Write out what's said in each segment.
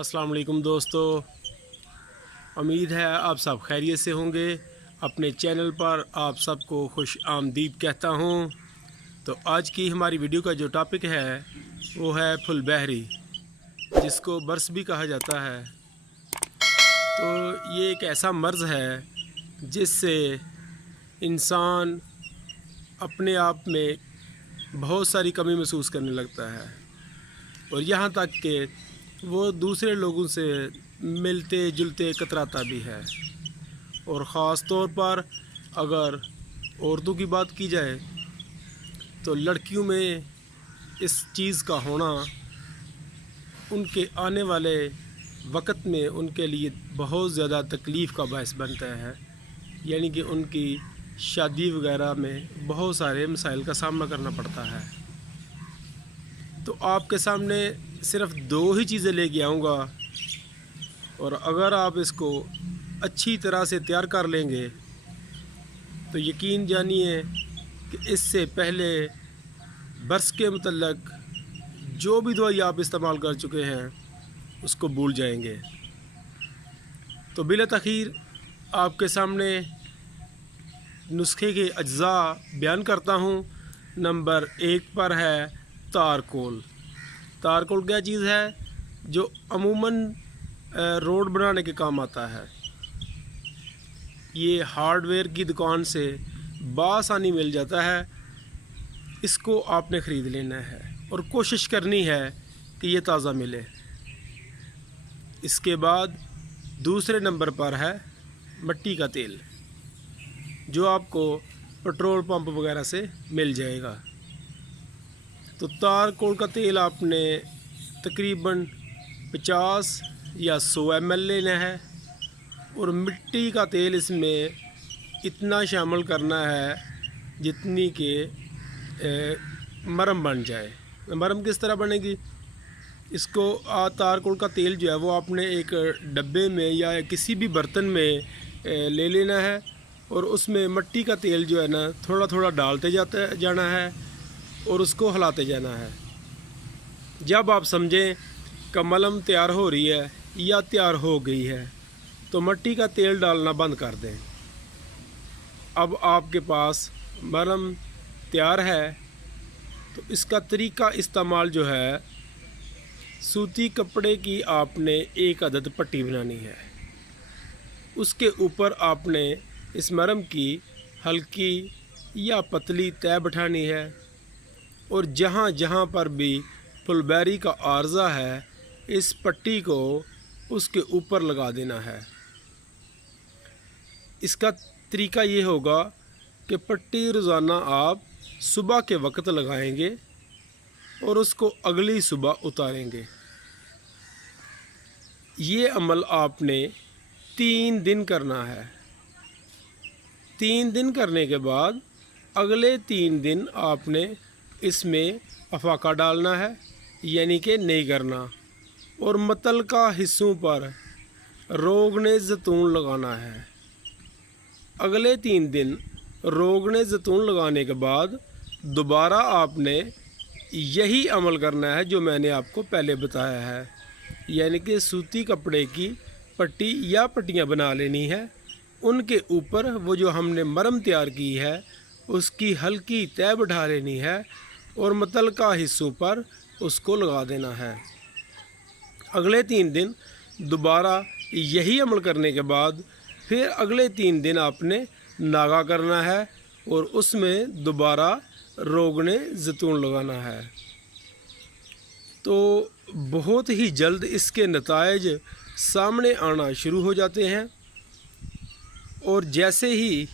अस्सलाम वालेकुम दोस्तों, उम्मीद है आप सब खैरियत से होंगे। अपने चैनल पर आप सबको खुश आमदीद कहता हूँ। तो आज की हमारी वीडियो का जो टॉपिक है वो है फुलबहरी, जिसको बर्स भी कहा जाता है। तो ये एक ऐसा मर्ज़ है जिससे इंसान अपने आप में बहुत सारी कमी महसूस करने लगता है, और यहाँ तक कि वो दूसरे लोगों से मिलते जुलते कतराता भी है। और ख़ास तौर पर अगर औरतों की बात की जाए तो लड़कियों में इस चीज़ का होना उनके आने वाले वक़्त में उनके लिए बहुत ज़्यादा तकलीफ़ का बायस बनता है। यानी कि उनकी शादी वगैरह में बहुत सारे मसाइल का सामना करना पड़ता है। तो आपके सामने सिर्फ़ दो ही चीज़ें लेके आऊँगा, और अगर आप इसको अच्छी तरह से तैयार कर लेंगे तो यकीन जानिए कि इससे पहले बर्स के मुतल्लक जो भी दवाई आप इस्तेमाल कर चुके हैं उसको भूल जाएंगे। तो बिला तख़ीर आपके सामने नुस्खे के अज्जा बयान करता हूँ। नंबर 1 पर है तारकोल। तारकोल क्या चीज़ है जो अमूमन रोड बनाने के काम आता है। ये हार्डवेयर की दुकान से बासानी मिल जाता है। इसको आपने ख़रीद लेना है और कोशिश करनी है कि ये ताज़ा मिले। इसके बाद दूसरे नंबर पर है मिट्टी का तेल, जो आपको पेट्रोल पंप वगैरह से मिल जाएगा। तो तारकोल का तेल आपने तकरीबन 50 या 100 ml लेना है, और मिट्टी का तेल इसमें इतना शामिल करना है जितनी कि मरम बन जाए। मरम किस तरह बनेगी? इसको तारकोल का तेल जो है वो आपने एक डब्बे में या किसी भी बर्तन में ले लेना है, और उसमें मिट्टी का तेल जो है ना थोड़ा थोड़ा डालते जाना है और उसको हिलाते जाना है। जब आप समझें कि मलम तैयार हो रही है या तैयार हो गई है तो मिट्टी का तेल डालना बंद कर दें। अब आपके पास मलम तैयार है। तो इसका तरीका इस्तेमाल जो है, सूती कपड़े की आपने एक अदद पट्टी बनानी है। उसके ऊपर आपने इस मरम की हल्की या पतली तह बिठानी है, और जहाँ जहाँ पर भी फुलबहरी का आर्ज़ा है इस पट्टी को उसके ऊपर लगा देना है। इसका तरीका ये होगा कि पट्टी रोज़ाना आप सुबह के वक्त लगाएंगे और उसको अगली सुबह उतारेंगे। ये अमल आपने 3 दिन करना है। 3 दिन करने के बाद अगले 3 दिन आपने इसमें अफाका डालना है, यानी कि नहीं करना, और मतलका हिस्सों पर रोगने ज़ैतून लगाना है। अगले 3 दिन रोगने ज़ैतून लगाने के बाद दोबारा आपने यही अमल करना है जो मैंने आपको पहले बताया है, यानी कि सूती कपड़े की पट्टी या पट्टियाँ बना लेनी है। उनके ऊपर वो जो हमने मरम तैयार की है उसकी हल्की तह बिठा लेनी है, और मतलका हिस्सों पर उसको लगा देना है। अगले 3 दिन दोबारा यही अमल करने के बाद फिर अगले 3 दिन आपने नागा करना है, और उसमें दोबारा रोगने ज़ैतून लगाना है। तो बहुत ही जल्द इसके नताइज सामने आना शुरू हो जाते हैं, और जैसे ही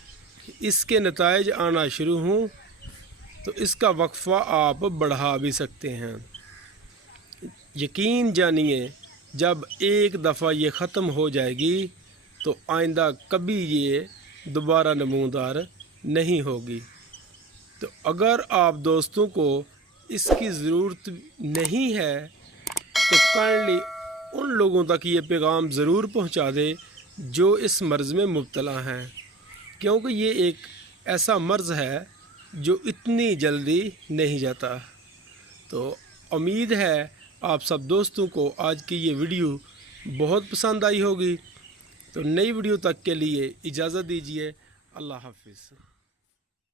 इसके नताइज आना शुरू हों तो इसका वक्फ़ा आप बढ़ा भी सकते हैं। यकीन जानिए जब एक दफ़ा ये ख़त्म हो जाएगी तो आइंदा कभी ये दोबारा नमूदार नहीं होगी। तो अगर आप दोस्तों को इसकी ज़रूरत नहीं है तो काइंडली उन लोगों तक ये पैगाम ज़रूर पहुंचा दें जो इस मर्ज़ में मुब्तला हैं, क्योंकि ये एक ऐसा मर्ज़ है जो इतनी जल्दी नहीं जाता। तो उम्मीद है आप सब दोस्तों को आज की ये वीडियो بہت پسند آئی ہوگی۔ تو نئی ویڈیو تک کے لیے اجازت دیجیے، اللہ حافظ۔